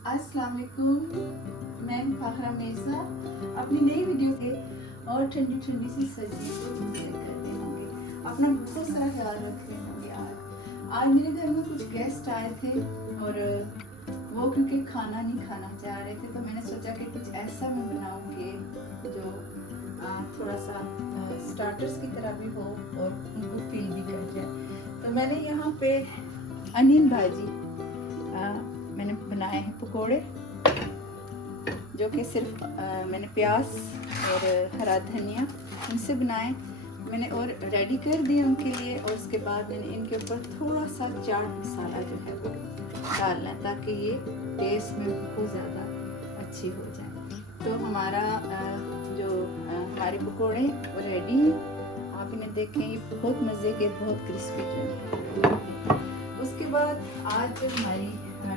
अस्सलाम वालेकुम, मैं फाहरा मिर्ज़ा अपनी नई वीडियो के और ठंडी ठंडी सी सर्दी को एंजॉय करते होंगे, अपना बहुत सारा ख्याल रख रहे होंगे। आज मेरे घर में कुछ गेस्ट आए थे और वो क्योंकि खाना नहीं खाना चाह रहे थे, तो मैंने सोचा कि कुछ ऐसा मैं बनाऊंगी जो थोड़ा सा स्टार्टर्स की तरह भी हो और उनको फील भी कर जाए। तो मैंने यहाँ पे अनियन भाजी मैंने बनाए हैं पकोड़े, जो कि सिर्फ मैंने प्याज और हरा धनिया उनसे बनाए मैंने और रेडी कर दिए उनके लिए। और उसके बाद मैंने इनके ऊपर थोड़ा सा चाट मसाला जो है वो डालना है ताकि ये टेस्ट में बहुत ज़्यादा अच्छी हो जाए। तो हमारा जो हमारे पकोड़े वो रेडी हैं। आप इन्हें देखें, ये बहुत मज़े के, बहुत क्रिस्पी जो है। उसके बाद आज जो हमारी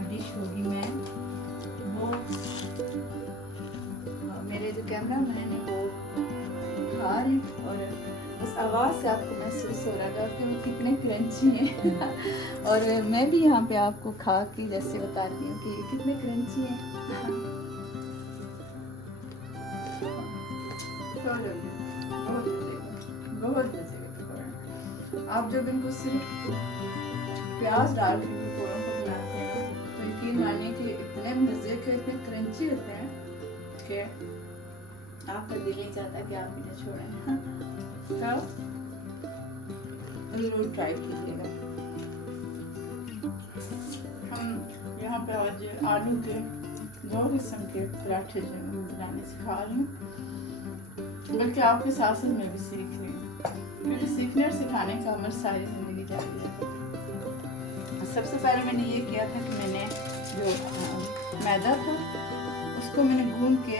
डिश होगी, मैं वो मेरे जो कैमरा मैन है वो खा रहे हैं और उस आवाज़ से आपको महसूस हो रहा है कि वो कितने क्रंची हैं और मैं भी यहाँ पे आपको खा के जैसे बताती हूँ कि ये कितने क्रंची हैं। बहुत मजे के। आप जब इनको सिर्फ प्याज डाल के पकौड़ों को बनाते हैं तो यकीन मानिए कि इतने मजे के, इतने क्रंची होते हैं कि आपका दिल नहीं चाहता कि आप इन्हें छोड़ें। हाँ, जरूर ट्राई कीजिएगा। हम यहाँ पे आज आलू के 2 किस्म के पराठे जो बनाने सिखा रही हूँ, बल्कि आपके साथ साथ मैं भी सीख रही हूँ, क्योंकि सीखने और सिखाने का अमर सारी ज़िंदगी जारी है। सबसे पहले मैंने ये किया था कि मैंने जो मैदा था उसको मैंने गूंद के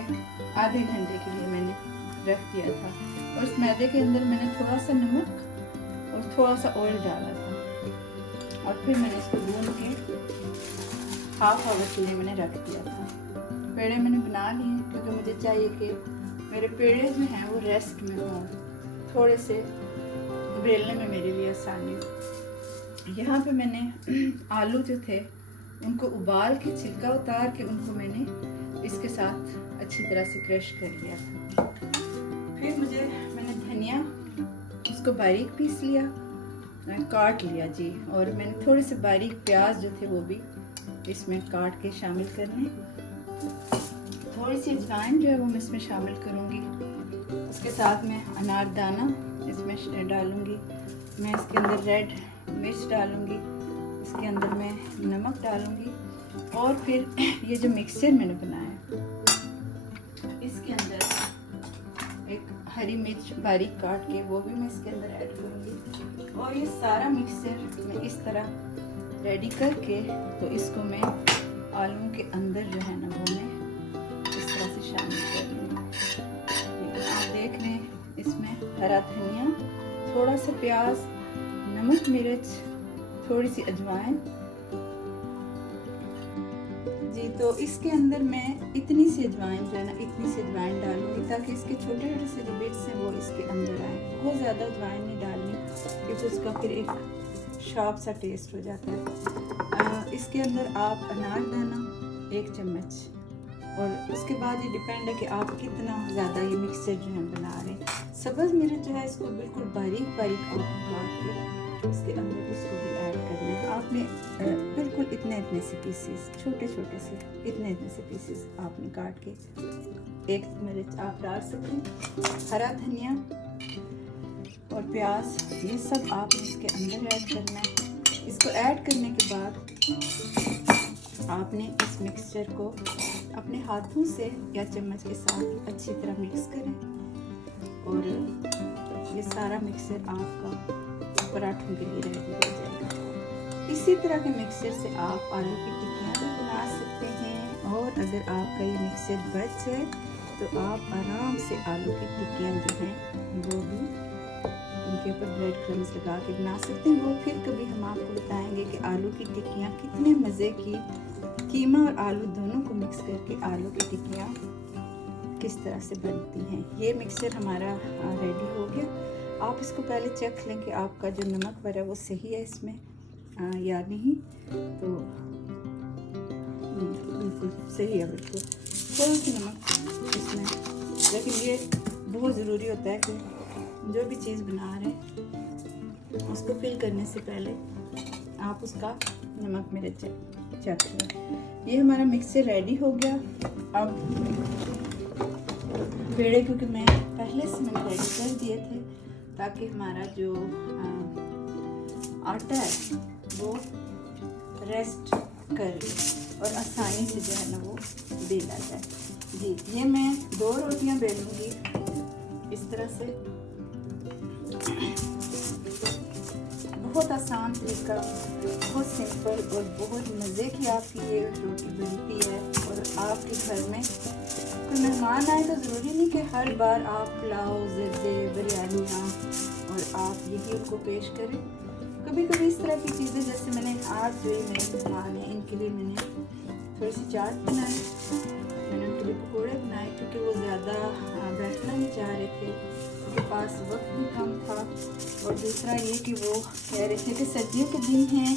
आधे घंटे के लिए मैंने रख दिया था और उस मैदे के अंदर मैंने थोड़ा सा नमक और थोड़ा सा ऑयल डाला था और फिर मैंने इसको गूंद के हाफ आवर के लिए मैंने रख दिया था। पेड़े मैंने बना लिए क्योंकि मुझे चाहिए कि मेरे पेड़े जो हैं वो रेस्ट में हों, थोड़े से बेलने में मेरे लिए आसानी हो। यहाँ पे मैंने आलू जो थे उनको उबाल के छिलका उतार के उनको मैंने इसके साथ अच्छी तरह से क्रश कर लिया था। फिर मैंने धनिया उसको बारीक पीस लिया, काट लिया जी, और मैंने थोड़े से बारीक प्याज जो थे वो भी इसमें काट के शामिल करने। थोड़ी सी अजवाइन जो है वो मैं इसमें शामिल करूँगी। उसके साथ मैं अनारदाना इसमें डालूँगी, मैं इसके अंदर रेड मिर्च डालूँगी, इसके अंदर मैं नमक डालूँगी और फिर ये जो मिक्सचर मैंने बनाया इसके अंदर एक हरी मिर्च बारीक काट के वो भी मैं इसके अंदर ऐड करूँगी। और ये सारा मिक्सचर मैं इस तरह रेडी करके तो इसको मैं आलू के अंदर जो है ना वो मैं इस तरह से शामिल कर लूँगी। आप देख रहे हैं इसमें हरा धनिया, थोड़ा सा प्याज, नमक, मिर्च, थोड़ी सी अजवाइन जी। तो इसके अंदर मैं इतनी सी अजवाइन जो है ना, इतनी सी अजवाइन डालूंगी ताकि इसके छोटे छोटे से जो बिट्स हैं वो इसके अंदर आए। बहुत ज़्यादा अजवाइन नहीं डालनी क्योंकि उसका फिर एक शार्प सा टेस्ट हो जाता है। इसके अंदर आप अनारदाना 1 चम्मच, और उसके बाद ये डिपेंड है कि आप कितना ज़्यादा ये मिक्सचर जो है बना रहे हैं। सब्ज़ मिर्च जो है इसको बिल्कुल बारीक बारीक आप काट के इसके अंदर इसको भी ऐड करना है। आपने बिल्कुल इतने इतने से पीसेस, छोटे छोटे से इतने इतने से पीसेस आपने काट के 1 मिर्च आप डाल सकते हैं। हरा धनिया और प्याज ये सब आपने इसके अंदर ऐड करना है। इसको ऐड करने के बाद आपने इस मिक्सचर को अपने हाथों से या चम्मच के साथ अच्छी तरह मिक्स करें और ये सारा मिक्सचर आपका पराठों के लिए रेडी हो जाएगा। इसी तरह के मिक्सचर से आप आलू की टिक्कियाँ भी बना सकते हैं, और अगर आपका ये मिक्सचर बच जाए तो आप आराम से आलू की टिक्कियाँ जो हैं वो भी उनके ऊपर ब्रेड क्रम्स लगा के बना सकते हैं। वो फिर कभी हम आपको बताएंगे कि आलू की टिक्कियाँ कितने मज़े की, कीमा और आलू दोनों को मिक्स करके आलू की टिक्कियाँ किस तरह से बनती हैं। ये मिक्सचर हमारा रेडी हो गया। आप इसको पहले चख लें कि आपका जो नमक भरा है वो सही है इसमें या नहीं। तो बिल्कुल सही है, बिल्कुल थोड़ा सा नमक इसमें। लेकिन ये बहुत ज़रूरी होता है कि जो भी चीज़ बना रहे हैं उसको फिल करने से पहले आप उसका नमक मिर्च चेक करें। ये हमारा मिक्सचर रेडी हो गया। अब पेड़े क्योंकि मैं पहले से मैंने रेडी कर दिए थे ताकि हमारा जो आटा है वो रेस्ट कर और आसानी से जो है ना वो बेला जाए। जी, ये मैं 2 रोटियां बेलूंगी इस तरह से। बहुत आसान तरीका, बहुत सिंपल और बहुत मज़े की आपकी ये रोटी बनती है। और आपके घर में कोई मेहमान आए तो ज़रूरी नहीं कि हर बार आप पुलाव, ज़र्दे, बिरयानियाँ और आप यही उनको पेश करें। कभी कभी इस तरह की चीज़ें, जैसे मैंने आज जो मेरे मेहमान हैं इनके लिए मैंने थोड़ी सी चाट बनाई, मैंने उनके लिए पकौड़े बनाए क्योंकि वो ज़्यादा बैठना नहीं चाह रहे थे, उनके पास वक्त भी कम था। और दूसरा ये कि वो कह रहे थे कि सर्दियों के दिन हैं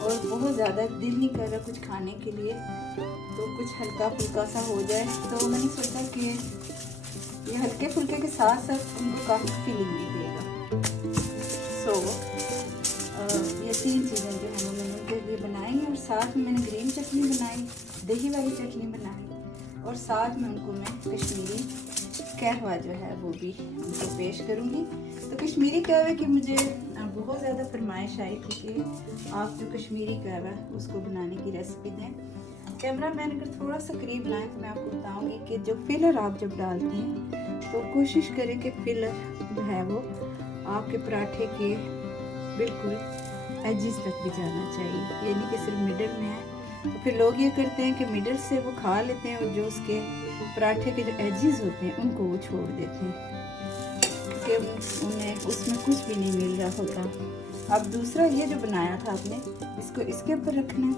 और बहुत ज़्यादा दिल नहीं कर रहा कुछ खाने के लिए, तो कुछ हल्का फुल्का सा हो जाए। तो मैंने सोचा कि ये हल्के फुल्के के साथ साथ उनको काफ़ी फीलिंग भी देगा। सो ये 3 चीज़ें जो है वो मैंने उनके लिए बनाई और साथ में मैंने ग्रीन चटनी बनाई, दही वाली चटनी बनाई और साथ में उनको मैं कश्मीरी कहवा जो है वो भी उनको पेश करूँगी। तो कश्मीरी कहवे की मुझे बहुत ज़्यादा फरमाइश आई थी कि आप जो कश्मीरी कहवा उसको बनाने की रेसिपी दें। कैमरा मैन अगर थोड़ा सा करीब लाएँ तो मैं आपको बताऊँगी कि जो फिलर आप जब डालते हैं तो कोशिश करें कि फिलर जो है वो आपके पराठे के बिल्कुल एजिस तक भी जाना चाहिए, ये नहीं कि सिर्फ मिडल में है। तो फिर लोग ये करते हैं कि मिडल से वो खा लेते हैं और जो उसके पराठे के जो एजिस होते हैं उनको वो छोड़ देते हैं क्योंकि उन्हें उसमें कुछ भी नहीं मिल रहा होता। अब दूसरा ये जो बनाया था आपने, इसको इसके ऊपर रखना है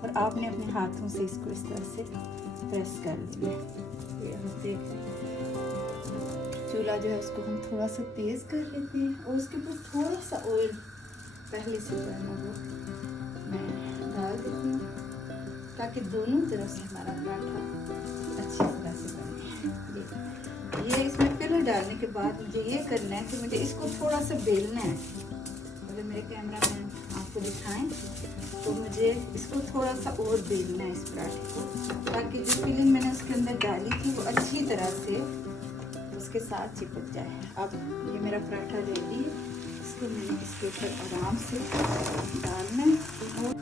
और आपने अपने हाथों से इसको इस तरह से प्रेस कर देना है। चूल्हा जो है उसको हम थोड़ा सा तेज़ कर लेते हैं और उसके ऊपर थोड़ा सा ऑयल पहले से जो है ना वो मैं डाल देती हूँ ताकि दोनों तरफ से हमारा पराठा अच्छी तरह से बने। ये इसमें फिलर डालने के बाद मुझे ये करना है कि मुझे इसको थोड़ा सा बेलना है। अगर मेरे कैमरा मैन आपको दिखाएं तो मुझे इसको थोड़ा सा और बेलना है इस पराठे को, ताकि जो फिलिंग मैंने उसके अंदर डाली थी वो अच्छी तरह से उसके साथ चिपक जाए। अब ये मेरा पराठा रेडी है, इसको मैंने इसके ऊपर आराम से डालना है।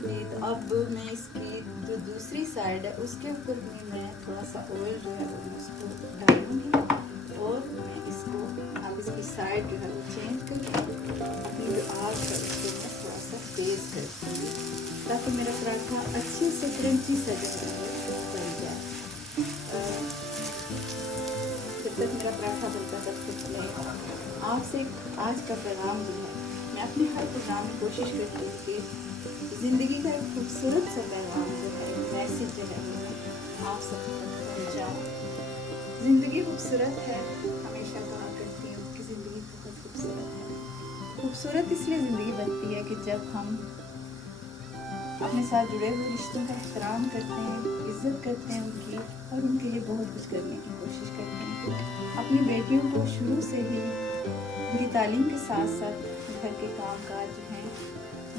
तो अब मैं इसकी जो दूसरी साइड है उसके ऊपर भी मैं थोड़ा सा ऑयल जो है वो उसको डालूंगी और मैं इसको अब इसकी साइड जो है वो चेंज करके अपनी जो आग है उसको मैं थोड़ा सा तेज़ कर दूँगी ताकि मेरा पराठा अच्छे से क्रंची सा जो है वो बन जाए। जब तक मेरा पराठा बनता तब कुछ नहीं। आपसे आज का पैगाम जो है, मैं अपने हर प्रोग्राम में कोशिश करती हूँ कि ज़िंदगी का एक खूबसूरत सा पैगाम जो है, मैसेज जो है वो आप सब तक पहुँचाऊँ। ज़िंदगी खूबसूरत है, हमेशा कहा करती हूँ कि ज़िंदगी बहुत खूबसूरत है। खूबसूरत इसलिए ज़िंदगी बनती है कि जब हम अपने साथ जुड़े हुए रिश्तों का एहतराम करते हैं, इज़्ज़त करते हैं उनकी और उनके लिए बहुत कुछ करने की कोशिश करते हैं। अपनी बेटियों को शुरू से ही उनकी तालीम के साथ साथ घर के काम काज जो हैं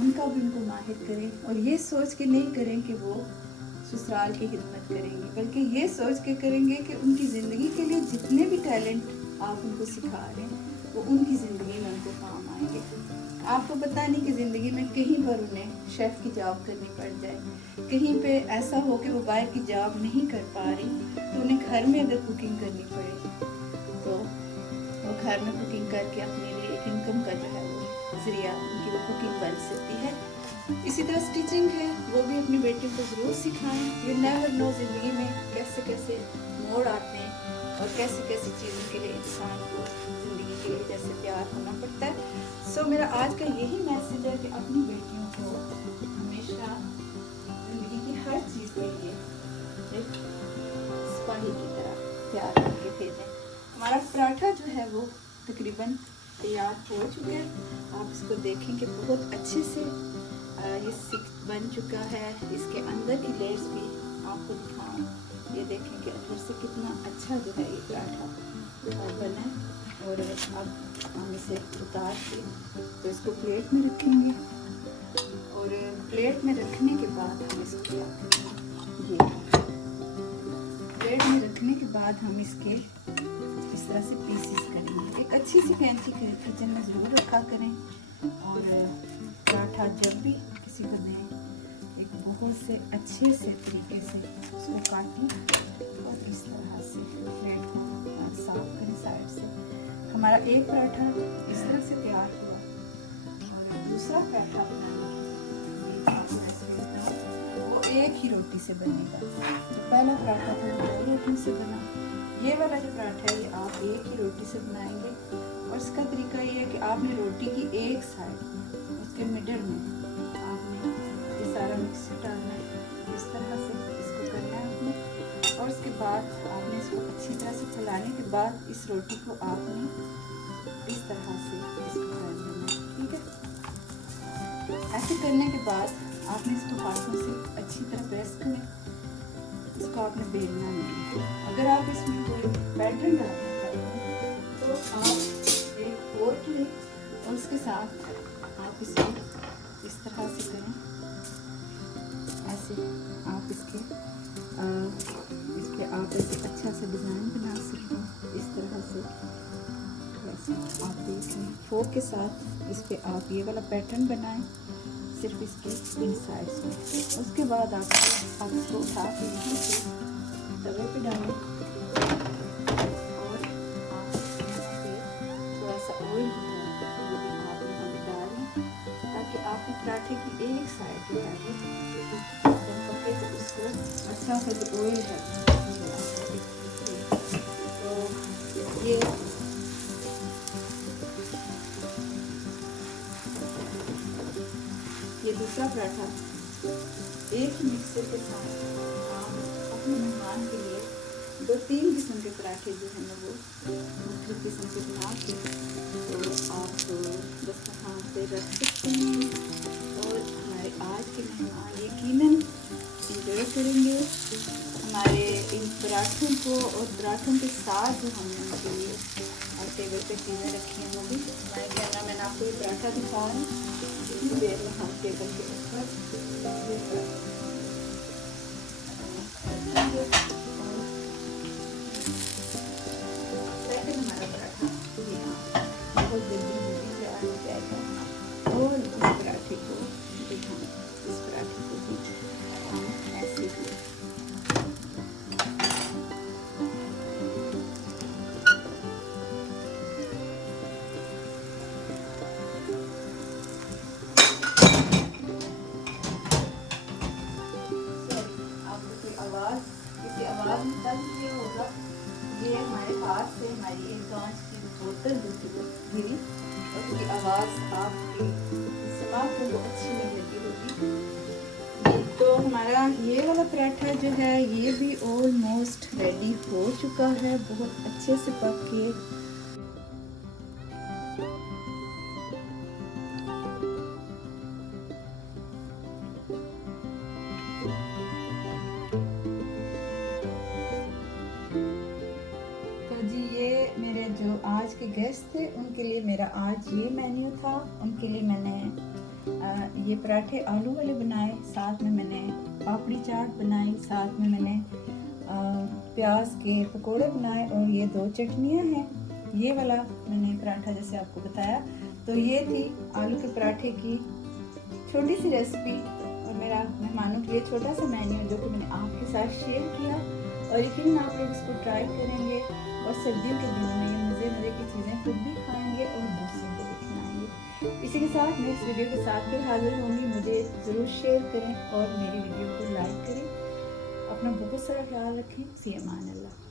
उनका भी उनको माहिर करें और ये सोच के नहीं करें कि वो ससुराल की खिदमत करेंगे, बल्कि ये सोच के करेंगे कि उनकी ज़िंदगी के लिए जितने भी टैलेंट आप उनको सिखा रहे हैं वो उनकी ज़िंदगी में उनको काम आएंगे। आपको पता नहीं कि ज़िंदगी में कहीं पर उन्हें शेफ़ की जॉब करनी पड़ जाए, कहीं पे ऐसा हो कि वो बाहर की जॉब नहीं कर पा रही तो उन्हें घर में अगर कुकिंग करनी पड़े तो वो घर में कुकिंग करके अपने लिए एक इनकम का जो है वो ज़रिया उनकी वो कुकिंग बन सकती है। इसी तरह स्टिचिंग है, वो भी अपनी बेटियों को ज़रूर सिखाएं। यू नेवर नो ज़िंदगी में कैसे कैसे मोड़ आते हैं और कैसी कैसी चीज़ों के लिए इंसान को ज़िंदगी के लिए कैसे तैयार होना पड़ता है। सो मेरा आज का यही मैसेज है कि अपनी बेटियों को हमेशा ज़िंदगी की हर चीज़ के लिए एक सिपाही की तरह तैयार करके भेजें। हमारा पराठा जो है वो तकरीबन तैयार हो चुका है। आप इसको देखें कि बहुत अच्छे से ये सिक बन चुका है। इसके अंदर की लेयर्स भी आपको दिखाऊँ। ये देखें कि अंदर से कितना अच्छा जो है ये पराठा बना है। और अब हम इसे उतार के तो इसको प्लेट में रखेंगे, और प्लेट में रखने के बाद हम इसको क्या करेंगे, ये प्लेट में रखने के बाद हम इसके इस तरह से पीसेस करेंगे। एक अच्छी सी कैंची किचन में ज़रूर रखा करें, और पराठा जब भी किसी को दें एक बहुत से अच्छे से तरीके से उसको काटें और इस तरह से प्लेट को साफ करें साइड से। हमारा एक पराठा इस तरह से तैयार हुआ, और दूसरा पराठा वो एक ही रोटी से बनेगा। तो पहला पराठा था वो 2 रोटी से बना, ये वाला जो पराठा है ये आप एक ही रोटी से बनाएंगे। और इसका तरीका ये है कि आपने रोटी की एक साइड उसके मिडल में आपने ये सारा मिक्सचर डालना है, इस तरह से इसको करना है आपने। और उसके बाद आपने इसको अच्छी तरह से फैलाने के बाद इस रोटी को आपने इस तरह से इसको कर देना है, ठीक है। ऐसे करने के बाद आपने इसको हाथों से अच्छी तरह प्रेस करें, इसको आपने बेलना नहीं है। अगर आप इसमें कोई पैटर्न डालना चाहते हैं तो आप एक फोर्क लें और उसके साथ आप इसको इस तरह से करें, ऐसे आप इस पे आप ऐसे अच्छा सा डिज़ाइन बना सकते हैं इस तरह से। वैसे आप देख लें फोर्क के साथ इस पे आप ये वाला पैटर्न बनाएं सिर्फ इसके इन साइड्स में। उसके बाद आप इसको उठा के यहाँ से तवे पे डालें, और आप यहाँ पे थोड़ा सा ऑयल आप यहाँ पे डालें ताकि आपके पराठे की एक साइड जो है वो पके तो उसको अच्छा सा जो ऑयल है तो ये दूसरा पराठा एक ही मिक्सर के साथ आप अपने मेहमान के लिए 2-3 किस्म के पराठे जो हैं वो मुख्तलिफ किस्म के बना के तो आप दस्तरखान पे रख सकते हैं। और हमारे आज के मेहमान यकीनन इंजॉय करेंगे हमारे इन पराठों को। और पराठों के साथ जो हमने उनके लिए टेबल पे चीज़ें रखी हैं वो भी हमारे कैमरा मैंने आपको ये पराठा दिखा रही हूँ, इतनी देर में हम टेबल के ऊपर सेकंड हमारा पराठा बहुत जल्दी तैयार हो जाएगा। और इस पराठे को इस पराठे को भी हम ऐसे ही आवाज़ तब ये होगा, ये हमारे हाथ से हमारी एक कांच की बोतल गिरी और उसकी आवाज़ आपकी समाज को बहुत अच्छी नहीं लगी होगी। तो हमारा ये वाला पराठा जो है ये भी ऑलमोस्ट रेडी हो चुका है, बहुत अच्छे से पक के। मेरे जो आज के गेस्ट थे उनके लिए मेरा आज ये मेन्यू था। उनके लिए मैंने ये पराठे आलू वाले बनाए, साथ में मैंने पापड़ी चाट बनाई, साथ में मैंने प्याज के पकोड़े बनाए, और ये 2 चटनियाँ हैं। ये वाला मैंने पराठा जैसे आपको बताया। तो ये थी आलू के पराठे की छोटी सी रेसिपी और मेरा मेहमानों के लिए छोटा सा मेन्यू जो कि मैंने आपके साथ शेयर किया। और यकीनन आप लोग इसको ट्राई करेंगे और सर्दियों के दिनों में ये मज़े की चीज़ें खुद भी खाएंगे और दूसरों को भी खिलाएंगे। इसी के साथ मैं इस वीडियो के साथ फिर हाजिर होंगी। मुझे ज़रूर शेयर करें और मेरी वीडियो को लाइक करें। अपना बहुत सारा ख्याल रखें। फ़ी अमान अल्लाह।